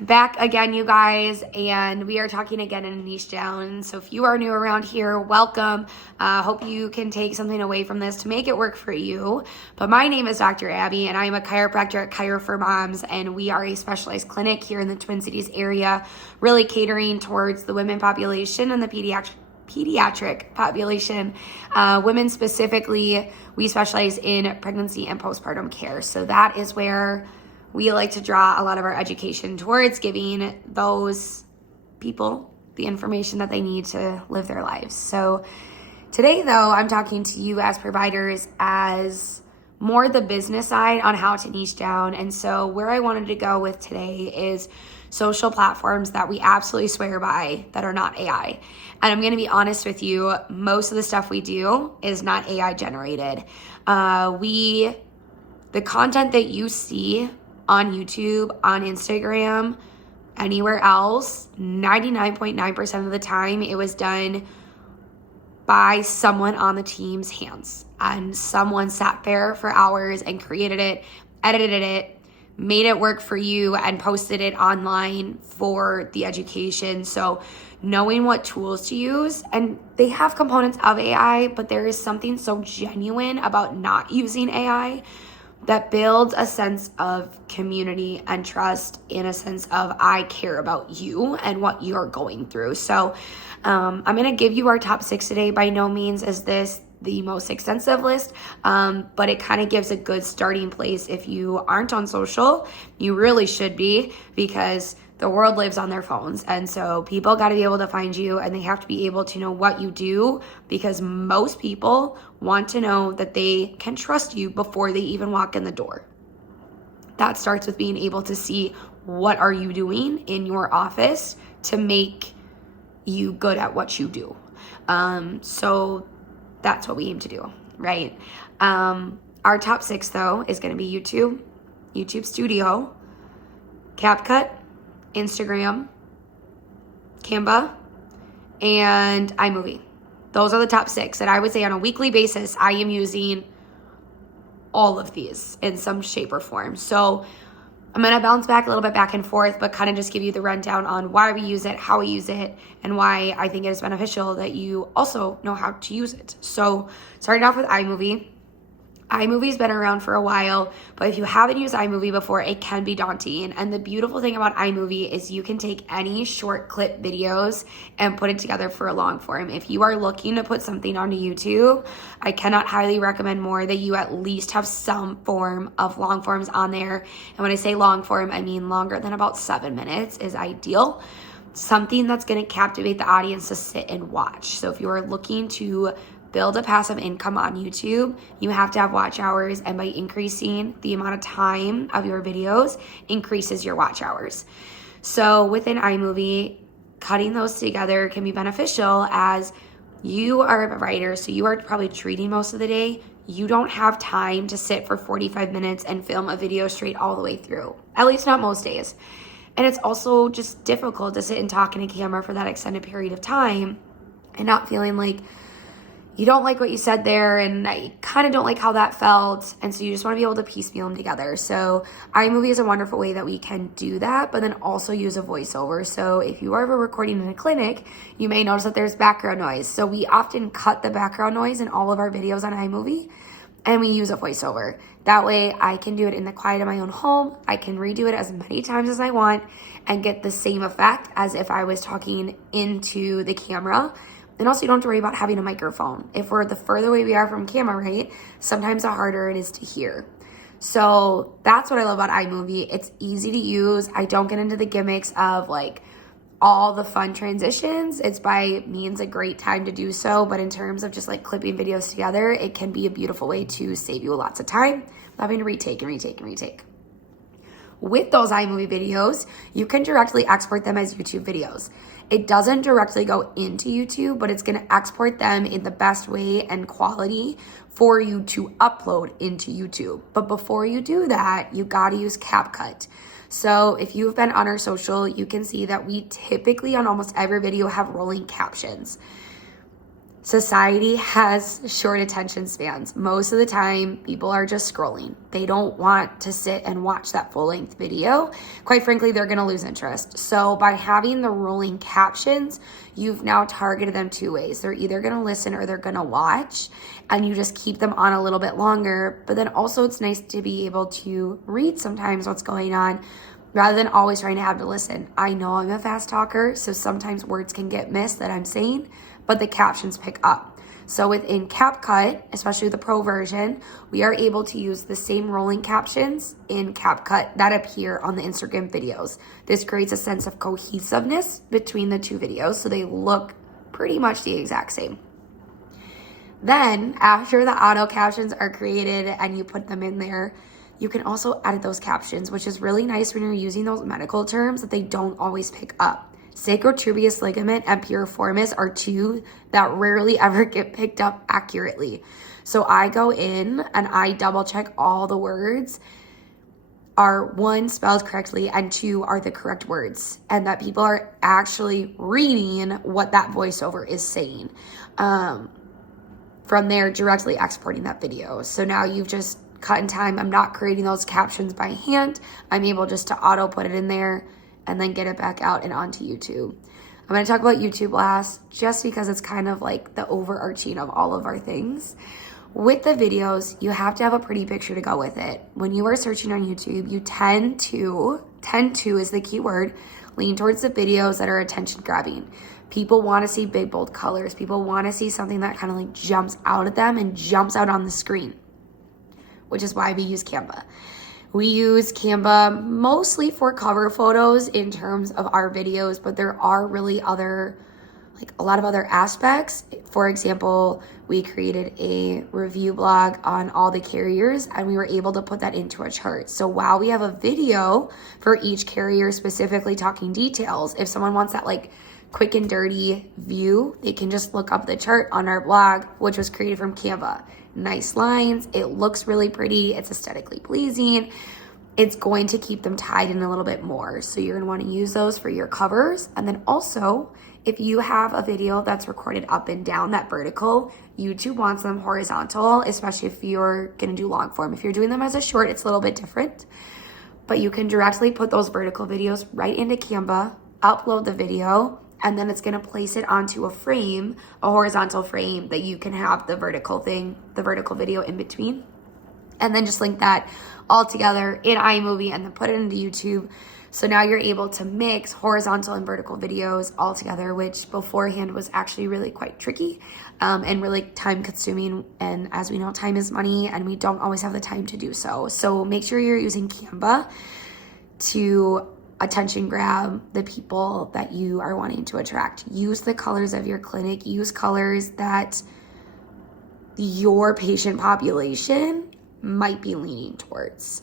Back again, you guys, and we are talking again in a niche down. So if you are new around here, welcome. Hope you can take something away from this to make it work for you. But my name is Dr. Abby, and I am a chiropractor at CHIRO for Moms, and we are a specialized clinic here in the Twin Cities area, really catering towards the women population and the pediatric population. Women specifically, we specialize in pregnancy and postpartum care. So that is where we like to draw a lot of our education towards giving those people the information that they need to live their lives. So today, though, I'm talking to you as providers as more the business side on how to niche down. And so where I wanted to go with today is social platforms that we absolutely swear by that are not AI. And I'm going to be honest with you, most of the stuff we do is not AI generated. The content that you see on YouTube, on Instagram, anywhere else, 99.9% of the time, it was done by someone on the team's hands. And someone sat there for hours and created it, edited it, made it work for you, and posted it online for the education. So knowing what tools to use, and they have components of AI, but there is something so genuine about not using AI that builds a sense of community and trust, in a sense of I care about you and what you're going through. So I'm going to give you our top 6 today. By no means is this the most extensive list, but it kind of gives a good starting place. If you aren't on social, you really should be, because the world lives on their phones. And so people got to be able to find you, and they have to be able to know what you do, because most people want to know that they can trust you before they even walk in the door. That starts with being able to see what are you doing in your office to make you good at what you do. So that's what we aim to do, right? Our top 6, though, is going to be YouTube Studio, CapCut, Instagram, Canva, and iMovie. Those are the top 6. And I would say on a weekly basis, I am using all of these in some shape or form. So I'm going to bounce back a little bit back and forth, but kind of just give you the rundown on why we use it, how we use it, and why I think it is beneficial that you also know how to use it. So starting off with iMovie. iMovie's been around for a while, but if you haven't used iMovie before, it can be daunting. And the beautiful thing about iMovie is you can take any short clip videos and put it together for a long form. If you are looking to put something onto YouTube, I cannot highly recommend more that you at least have some form of long forms on there. And when I say long form, I mean longer than about 7 minutes is ideal. Something that's going to captivate the audience to sit and watch. So if you are looking to build a passive income on YouTube, you have to have watch hours, and by increasing the amount of time of your videos increases your watch hours. So within iMovie, cutting those together can be beneficial as you are a writer, so you are probably treating most of the day. You don't have time to sit for 45 minutes and film a video straight all the way through, at least not most days. And it's also just difficult to sit and talk in a camera for that extended period of time and not feeling like you don't like what you said there, and I kind of don't like how that felt, and so you just want to be able to piecemeal them together. So iMovie is a wonderful way that we can do that, but then also use a voiceover. So if you are ever recording in a clinic, you may notice that there's background noise. So we often cut the background noise in all of our videos on iMovie, and we use a voiceover. That way I can do it in the quiet of my own home. I can redo it as many times as I want and get the same effect as if I was talking into the camera. And also, you don't have to worry about having a microphone. If we're the further away we are from camera, right, sometimes the harder it is to hear. So that's what I love about iMovie. It's easy to use. I don't get into the gimmicks of like all the fun transitions. It's by means a great time to do so. But in terms of just like clipping videos together, it can be a beautiful way to save you lots of time, having to retake and retake and retake. With those iMovie videos, you can directly export them as YouTube videos. It doesn't directly go into YouTube, but it's going to export them in the best way and quality for you to upload into YouTube. But before you do that, you got to use CapCut. So if you've been on our social, you can see that we typically on almost every video have rolling captions. Society has short attention spans. Most of the time, people are just scrolling. They don't want to sit and watch that full-length video. Quite frankly, they're going to lose interest. So by having the rolling captions, you've now targeted them two ways. They're either going to listen or they're going to watch, and you just keep them on a little bit longer. But then also it's nice to be able to read sometimes what's going on rather than always trying to have to listen. I know I'm a fast talker, so sometimes words can get missed that I'm saying, but the captions pick up. So within CapCut, especially the pro version, we are able to use the same rolling captions in CapCut that appear on the Instagram videos. This creates a sense of cohesiveness between the two videos, so they look pretty much the exact same. Then, after the auto captions are created and you put them in there, you can also edit those captions, which is really nice when you're using those medical terms that they don't always pick up. Sacrotuberous ligament and piriformis are two that rarely ever get picked up accurately. So I go in and I double check all the words are, one, spelled correctly, and two, are the correct words, and that people are actually reading what that voiceover is saying. From there, directly exporting that video. So now you've just cut in time. I'm not creating those captions by hand. I'm able just to auto put it in there and then get it back out and onto YouTube. I'm going to talk about YouTube last, just because it's kind of like the overarching of all of our things. With the videos, you have to have a pretty picture to go with it. When you are searching on YouTube, you tend to is the key word, lean towards the videos that are attention grabbing. People want to see big, bold colors. People want to see something that kind of like jumps out at them and jumps out on the screen, which is why we use Canva. We use Canva mostly for cover photos in terms of our videos, but there are really a lot of other aspects. For example, we created a review blog on all the carriers, and we were able to put that into a chart. So while we have a video for each carrier specifically talking details, if someone wants that like quick and dirty view, they can just look up the chart on our blog, which was created from Canva. Nice lines, it looks really pretty, it's aesthetically pleasing, it's going to keep them tied in a little bit more. So you're going to want to use those for your covers. And then also, if you have a video that's recorded up and down, that vertical, YouTube wants them horizontal, especially if you're going to do long form. If you're doing them as a short, it's a little bit different, but you can directly put those vertical videos right into Canva, upload the video, and then it's going to place it onto a frame, a horizontal frame that you can have the vertical video in between. And then just link that all together in iMovie and then put it into YouTube. So now you're able to mix horizontal and vertical videos all together, which beforehand was actually really quite tricky and really time consuming. And as we know, time is money and we don't always have the time to do so. So make sure you're using Canva to attention grab the people that you are wanting to attract. Use the colors of your clinic. Use colors that your patient population might be leaning towards.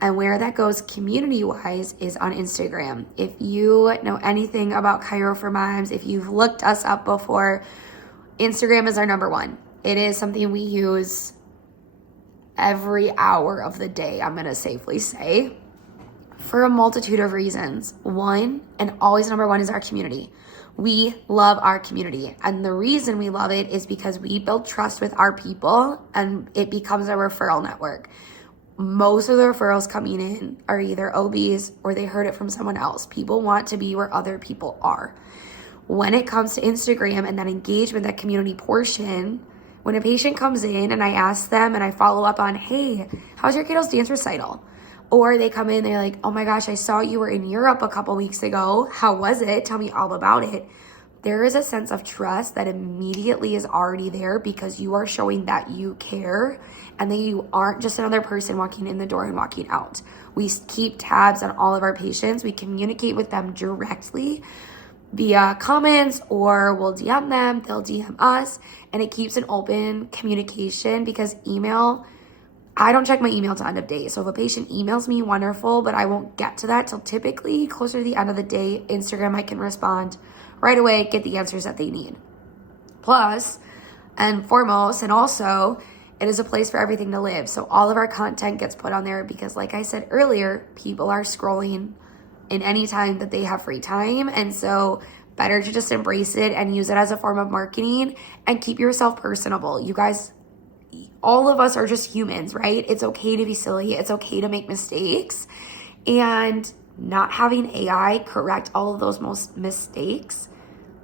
And where that goes community-wise is on Instagram. If you know anything about CHIRO for Moms, if you've looked us up before, Instagram is our number one. It is something we use every hour of the day, I'm going to safely say, for a multitude of reasons. One, and always number one, is our community. We love our community. And the reason we love it is because we build trust with our people and it becomes a referral network. Most of the referrals coming in are either OBs or they heard it from someone else. People want to be where other people are. When it comes to Instagram and that engagement, that community portion, when a patient comes in and I ask them and I follow up on, hey, how's your kiddo's dance recital? Or they come in, they're like, oh my gosh, I saw you were in Europe a couple weeks ago. How was it? Tell me all about it. There is a sense of trust that immediately is already there because you are showing that you care and that you aren't just another person walking in the door and walking out. We keep tabs on all of our patients. We communicate with them directly via comments, or we'll DM them, they'll DM us, and it keeps an open communication because email, I don't check my email till end of day. So if a patient emails me, wonderful, but I won't get to that till typically closer to the end of the day. Instagram, I can respond right away, get the answers that they need. Plus, and foremost, and also, it is a place for everything to live. So all of our content gets put on there because, like I said earlier, people are scrolling in any time that they have free time. And so better to just embrace it and use it as a form of marketing and keep yourself personable. You guys, all of us are just humans, right? It's okay to be silly. It's okay to make mistakes. And not having AI correct all of those most mistakes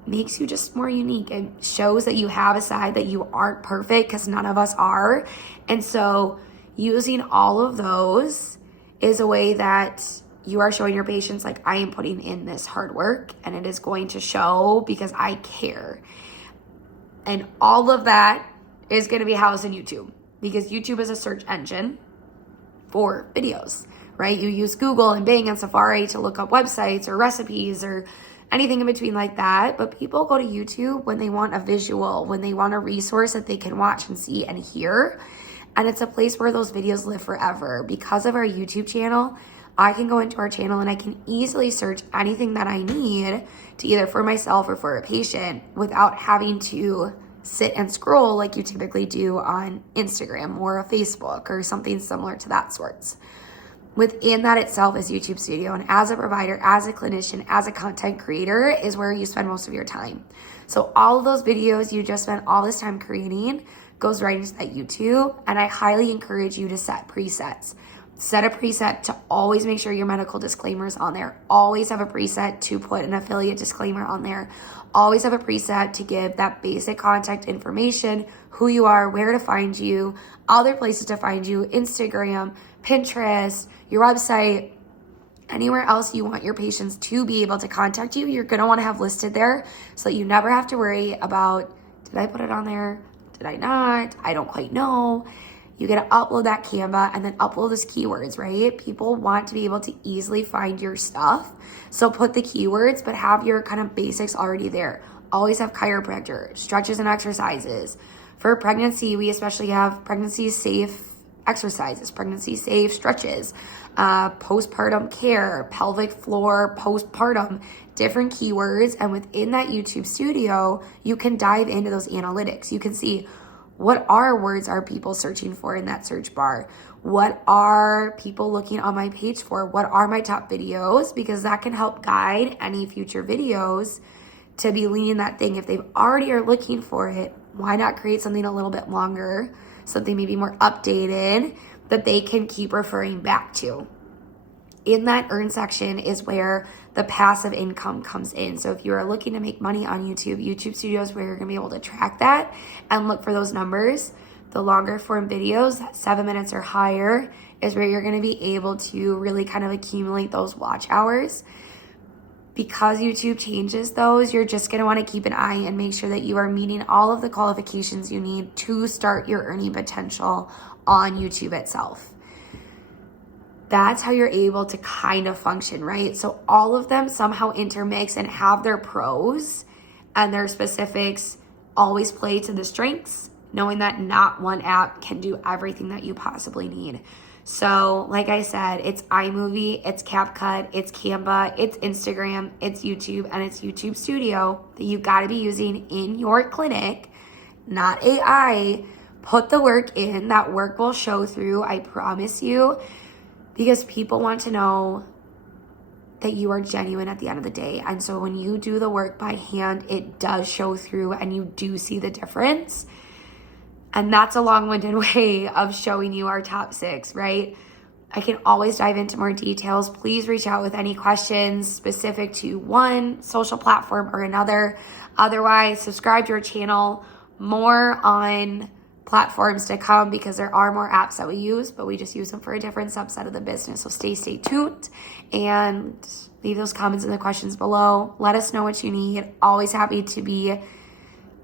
makes you just more unique and shows that you have a side that you aren't perfect, because none of us are. And so using all of those is a way that you are showing your patients, like, I am putting in this hard work and it is going to show because I care. And all of that is going to be housed in YouTube, because YouTube is a search engine for videos, right? You use Google and Bing and Safari to look up websites or recipes or anything in between like that. But people go to YouTube when they want a visual, when they want a resource that they can watch and see and hear. And it's a place where those videos live forever. Because of our YouTube channel, I can go into our channel and I can easily search anything that I need to either for myself or for a patient without having to sit and scroll like you typically do on Instagram or a Facebook or something similar to that sorts. Within that itself is YouTube Studio. And as a provider, as a clinician, as a content creator is where you spend most of your time. So all of those videos you just spent all this time creating goes right into that YouTube. And I highly encourage you to set presets. Set a preset to always make sure your medical disclaimer is on there. Always have a preset to put an affiliate disclaimer on there. Always have a preset to give that basic contact information, who you are, where to find you, other places to find you, Instagram, Pinterest, your website, anywhere else you want your patients to be able to contact you. You're going to want to have listed there so that you never have to worry about, did I put it on there? Did I not? I don't quite know. You get to upload that Canva and then upload those keywords, right? People want to be able to easily find your stuff. So put the keywords, but have your kind of basics already there. Always have chiropractor, stretches and exercises. For pregnancy, we especially have pregnancy safe exercises, pregnancy safe stretches, postpartum care, pelvic floor, postpartum, different keywords. And within that YouTube Studio, you can dive into those analytics. You can see, what words are people searching for in that search bar? What are people looking on my page for? What are my top videos? Because that can help guide any future videos to be leaning that thing. If they already are looking for it, why not create something a little bit longer, something maybe more updated that they can keep referring back to? In that earn section is where the passive income comes in. So if you are looking to make money on YouTube, YouTube Studio is where you're gonna be able to track that and look for those numbers. The longer form videos, that 7 minutes or higher, is where you're gonna be able to really kind of accumulate those watch hours. Because YouTube changes those, you're just gonna wanna keep an eye and make sure that you are meeting all of the qualifications you need to start your earning potential on YouTube itself. That's how you're able to kind of function, right? So all of them somehow intermix and have their pros and their specifics always play to the strengths, knowing that not one app can do everything that you possibly need. So like I said, it's iMovie, it's CapCut, it's Canva, it's Instagram, it's YouTube, and it's YouTube Studio that you gotta be using in your clinic, not AI. Put the work in, that work will show through, I promise you. Because people want to know that you are genuine at the end of the day. And so when you do the work by hand, it does show through and you do see the difference. And that's a long-winded way of showing you our top 6, right? I can always dive into more details. Please reach out with any questions specific to one social platform or another. Otherwise, subscribe to our channel. More on platforms to come, because there are more apps that we use, but we just use them for a different subset of the business. So stay tuned and leave those comments and the questions below. Let us know what you need. Always happy to be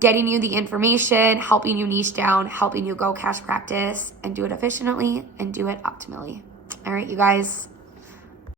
getting you the information, helping you niche down, helping you go cash practice and do it efficiently and do it optimally. All right, you guys,